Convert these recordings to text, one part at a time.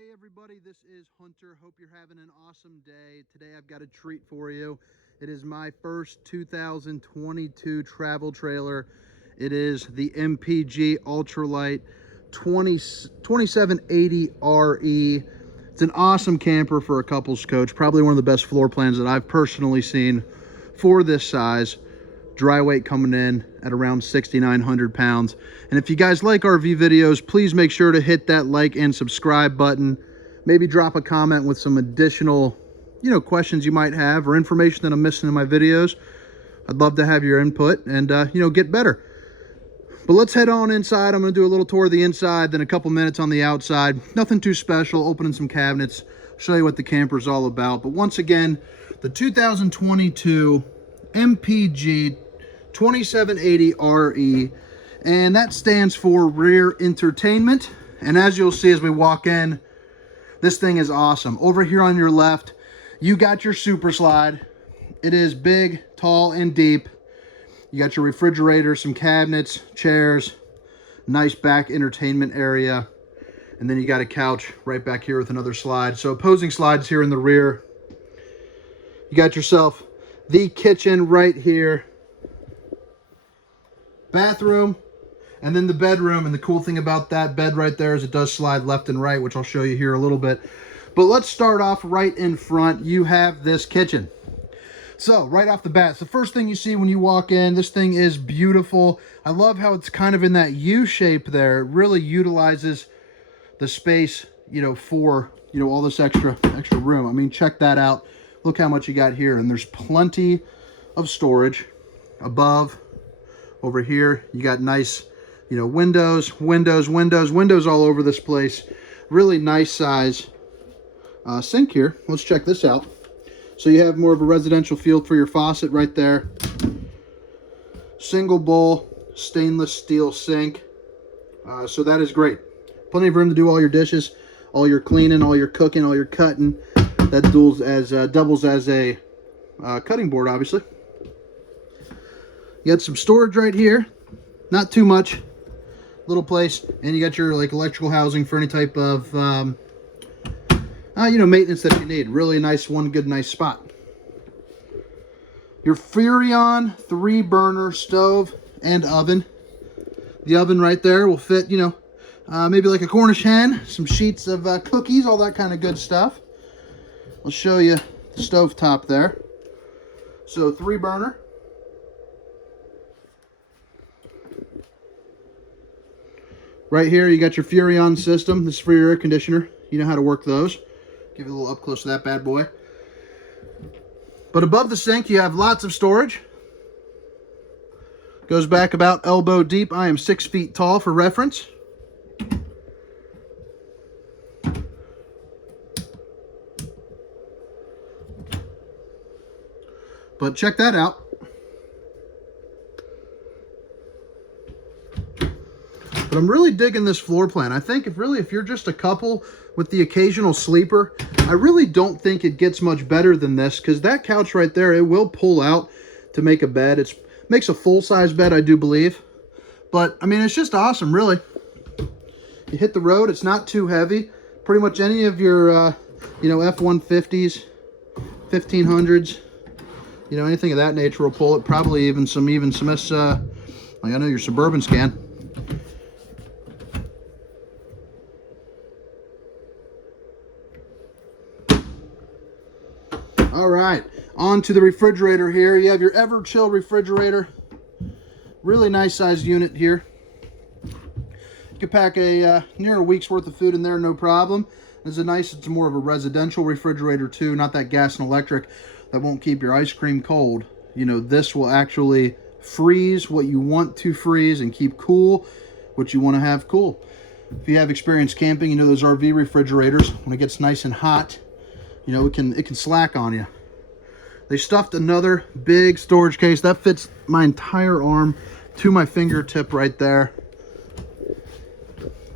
Hey everybody, this is Hunter. Hope you're having an awesome day. Today I've got a treat for you. It is my first 2022 travel trailer. It is the MPG Ultralight 2780RE. It's an awesome camper for a couples coach. Probably one of the best floor plans that I've personally seen for this size. Dry weight coming in at around 6,900 pounds. And if you guys like RV videos, please make sure to hit that like and subscribe button. Maybe drop a comment with some additional, questions you might have or information that I'm missing in my videos. I'd love to have your input and, get better. But let's head on inside. I'm going to do a little tour of the inside, then a couple minutes on the outside. Nothing too special, opening some cabinets, show you what the camper is all about. But once again, the 2022 MPG 2780RE, and that stands for rear entertainment. And as you'll see as we walk in, this thing is awesome. Over here on your left, you got your super slide. It is big, tall, and deep. You got your refrigerator, some cabinets, chairs, nice back entertainment area, and then you got a couch right back here with another slide. So opposing slides here in the rear. You got yourself the kitchen right here, bathroom, and then the bedroom. And the cool thing about that bed right there is it does slide left and right, which I'll show you here a little bit. But let's start off right in front. You have this kitchen. So right off the bat, it's the first thing you see when you walk in. This thing is beautiful. I love how it's kind of in that U shape there. It really utilizes the space, for, all this extra room. I mean, check that out. Look how much you got here. And there's plenty of storage above. Over here, you got nice, windows all over this place. Really nice size sink here. Let's check this out. So you have more of a residential feel for your faucet right there. Single bowl, stainless steel sink. So that is great. Plenty of room to do all your dishes, all your cleaning, all your cooking, all your cutting. That doubles as a cutting board, obviously. You got some storage right here. Not too much. Little place. And you got your electrical housing for any type of maintenance that you need. Really nice, nice spot. Your Furrion 3-burner stove and oven. The oven right there will fit, maybe like a Cornish hen, some sheets of cookies, all that kind of good stuff. I'll show you the stove top there. So 3-burner. Right here, you got your Furrion system. This is for your air conditioner. You know how to work those. Give you a little up close to that bad boy. But above the sink, you have lots of storage. Goes back about elbow deep. I am 6 feet tall for reference. But check that out. But I'm really digging this floor plan. I think if you're just a couple with the occasional sleeper, I really don't think it gets much better than this, because that couch right there, it will pull out to make a bed. It makes a full-size bed, I do believe. But, I mean, it's just awesome, really. You hit the road, it's not too heavy. Pretty much any of your, F-150s, 1500s, anything of that nature will pull it. Probably even some S, I know your Suburbans can. All right, on to the refrigerator here. You have your Ever-Chill refrigerator. Really nice sized unit here. You can pack near a week's worth of food in there, no problem. It's more of a residential refrigerator too, not that gas and electric that won't keep your ice cream cold. This will actually freeze what you want to freeze and keep cool what you want to have cool. If you have experience camping, those RV refrigerators, when it gets nice and hot, it can slack on you. They stuffed another big storage case that fits my entire arm to my fingertip right there.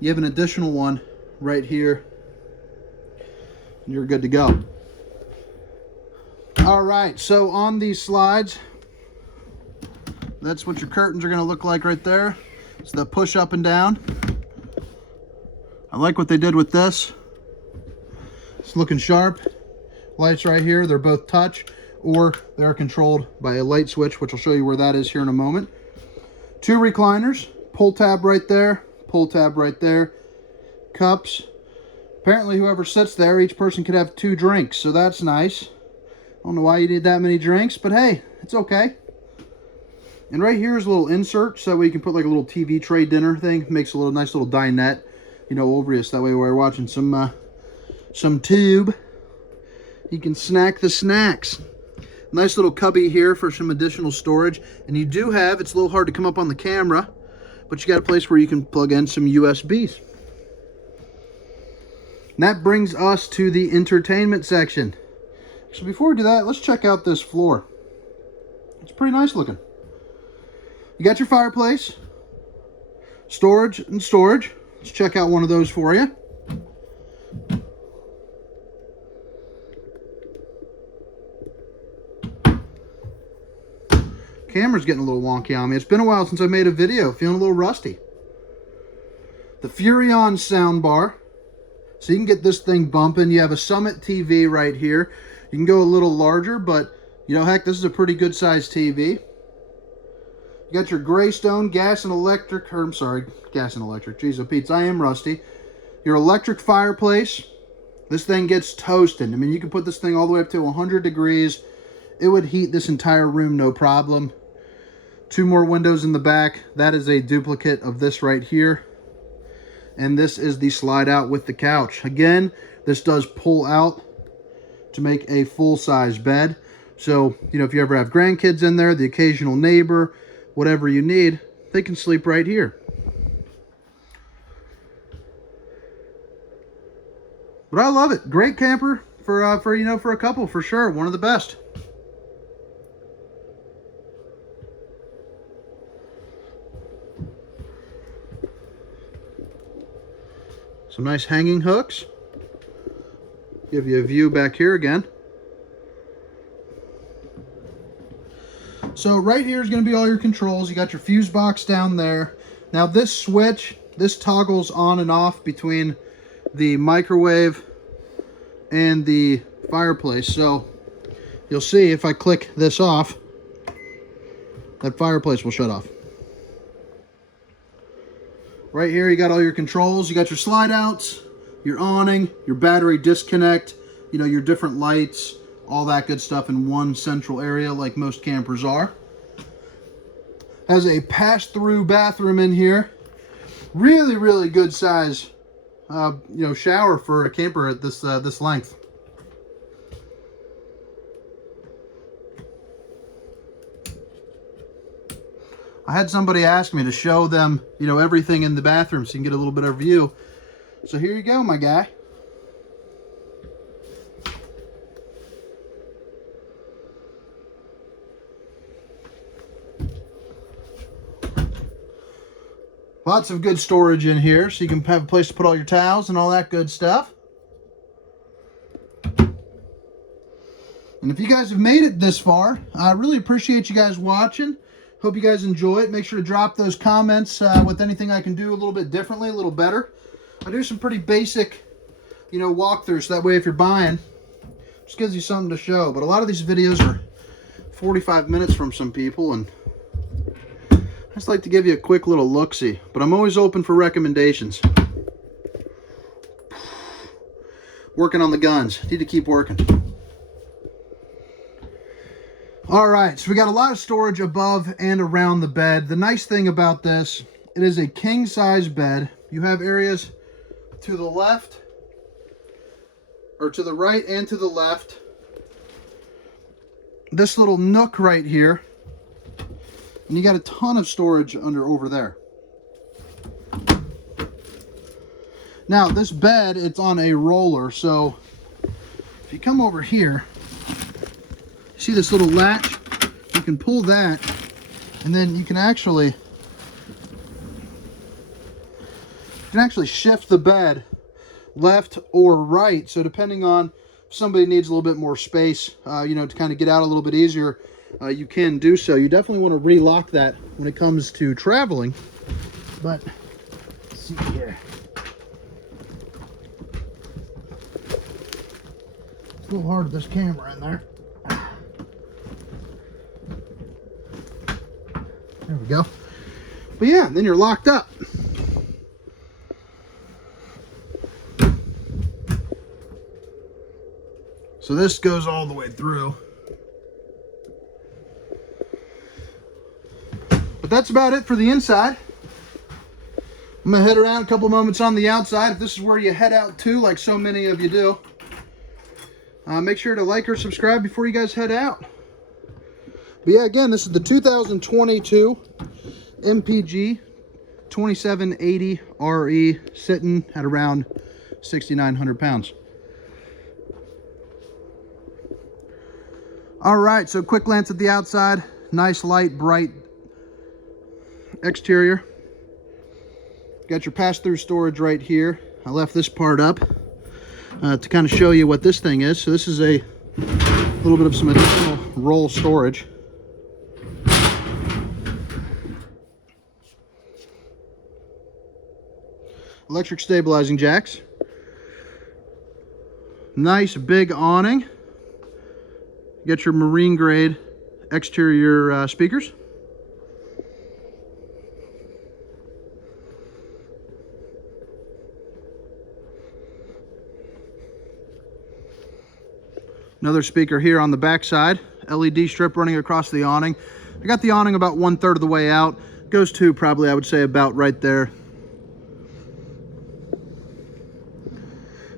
You have an additional one right here, and you're good to go. All right, so on these slides, that's what your curtains are going to look like right there. It's the push up and down. I like what they did with this. It's looking sharp. Lights right here, they're both touch, or they're controlled by a light switch, which I'll show you where that is here in a moment. 2 recliners, pull tab right there, pull tab right there, cups. Apparently whoever sits there, each person could have 2 drinks, so that's nice. I don't know why you need that many drinks, but hey, it's okay. And right here is a little insert, so that way you can put like a little TV tray dinner thing. Makes a little nice little dinette, you know, over you, so that way while you're watching some tube, you can snack the snacks. Nice little cubby here for some additional storage. And you do have, it's a little hard to come up on the camera, but you got a place where you can plug in some USBs. And that brings us to the entertainment section. So before we do that, let's check out this floor. It's pretty nice looking. You got your fireplace, storage and storage. Let's check out one of those for you. Camera's getting a little wonky on me. It's been a while since I made a video. Feeling a little rusty. The Furion soundbar. So you can get this thing bumping. You have a Summit TV right here. You can go a little larger, but you know, heck, this is a pretty good sized TV. You got your Greystone gas and electric, or I'm sorry, gas and electric. Jeez, oh Pete's, I am rusty. Your electric fireplace. This thing gets toasted. I mean, you can put this thing all the way up to 100 degrees. It would heat this entire room, no problem. 2 more windows in the back. That is a duplicate of this right here. And this is the slide out with the couch. Again, this does pull out to make a full-size bed. So, you know, if you ever have grandkids in there, the occasional neighbor, whatever you need, they can sleep right here. But I love it. Great camper for you know, for a couple, for sure. One of the best. Some nice hanging hooks. Give you a view back here again. So right here is going to be all your controls. You got your fuse box down there. Now this switch, this toggles on and off between the microwave and the fireplace. So you'll see if I click this off, that fireplace will shut off. Right here, you got all your controls. You got your slide outs, your awning, your battery disconnect, you know, your different lights, all that good stuff in one central area like most campers are. Has a pass-through bathroom in here. Really, really good size, you know, shower for a camper at this this length. I had somebody ask me to show them, you know, everything in the bathroom so you can get a little bit of view. So here you go, my guy. Lots of good storage in here, so you can have a place to put all your towels and all that good stuff. And if you guys have made it this far, I really appreciate you guys watching. Hope you guys enjoy it. Make sure to drop those comments with anything I can do a little bit differently, a little better. I do some pretty basic, you know, walkthroughs. So that way if you're buying, just gives you something to show. But a lot of these videos are 45 minutes from some people, and I just like to give you a quick little look-see. But I'm always open for recommendations. Working on the guns. Need to keep working. Alright, so we got a lot of storage above and around the bed. The nice thing about this, it is a king-size bed. You have areas to the left, or to the right and to the left. This little nook right here. And you got a ton of storage over there. Now, this bed, it's on a roller, so if you come over here, see this little latch? You can pull that, and then you can actually shift the bed left or right. So depending on if somebody needs a little bit more space, you know, to kind of get out a little bit easier, you can do so. You definitely want to relock that when it comes to traveling. But let's see here. little hard with this camera in there. There we go. But yeah, then you're locked up. So this goes all the way through. But that's about it for the inside. I'm gonna head around a couple moments on the outside. If this is where you head out to, like so many of you do, make sure to like or subscribe before you guys head out. But yeah, again, this is the 2022 MPG 2780RE, sitting at around 6,900 pounds. All right, so quick glance at the outside. Nice, light, bright exterior. Got your pass-through storage right here. I left this part up to kind of show you what this thing is. So this is a little bit of some additional roll storage. Electric stabilizing jacks. Nice big awning. You got your marine grade exterior speakers. Another speaker here on the back side. LED strip running across the awning. I got the awning about 1/3 of the way out. Goes to probably, I would say, about right there.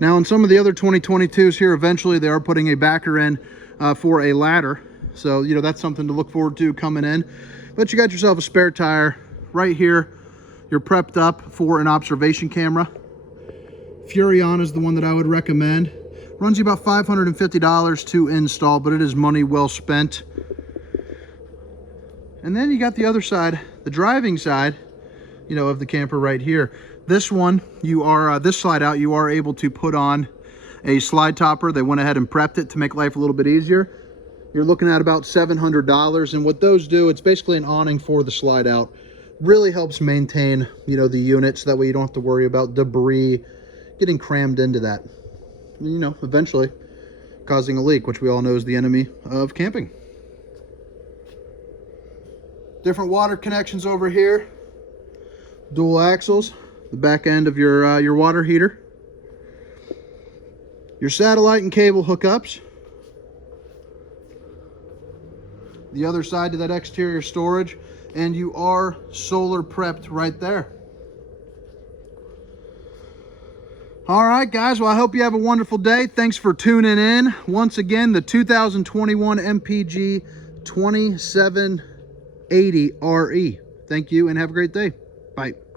Now on some of the other 2022s here, eventually they are putting a backer in for a ladder. So, you know, that's something to look forward to coming in. But you got yourself a spare tire right here. You're prepped up for an observation camera. Furrion is the one that I would recommend. Runs you about $550 to install, but it is money well spent. And then you got the other side, the driving side, you know, of the camper right here. This one, you are, this slide out, you are able to put on a slide topper. They went ahead and prepped it to make life a little bit easier. You're looking at about $700. And what those do, it's basically an awning for the slide out. Really helps maintain, you know, the unit, so that way you don't have to worry about debris getting crammed into that. You know, eventually causing a leak, which we all know is the enemy of camping. Different water connections over here. Dual axles. The back end of your water heater. Your satellite and cable hookups. The other side to that exterior storage. And you are solar prepped right there. All right, guys. Well, I hope you have a wonderful day. Thanks for tuning in. Once again, the 2021 MPG 2780RE. Thank you and have a great day. Bye.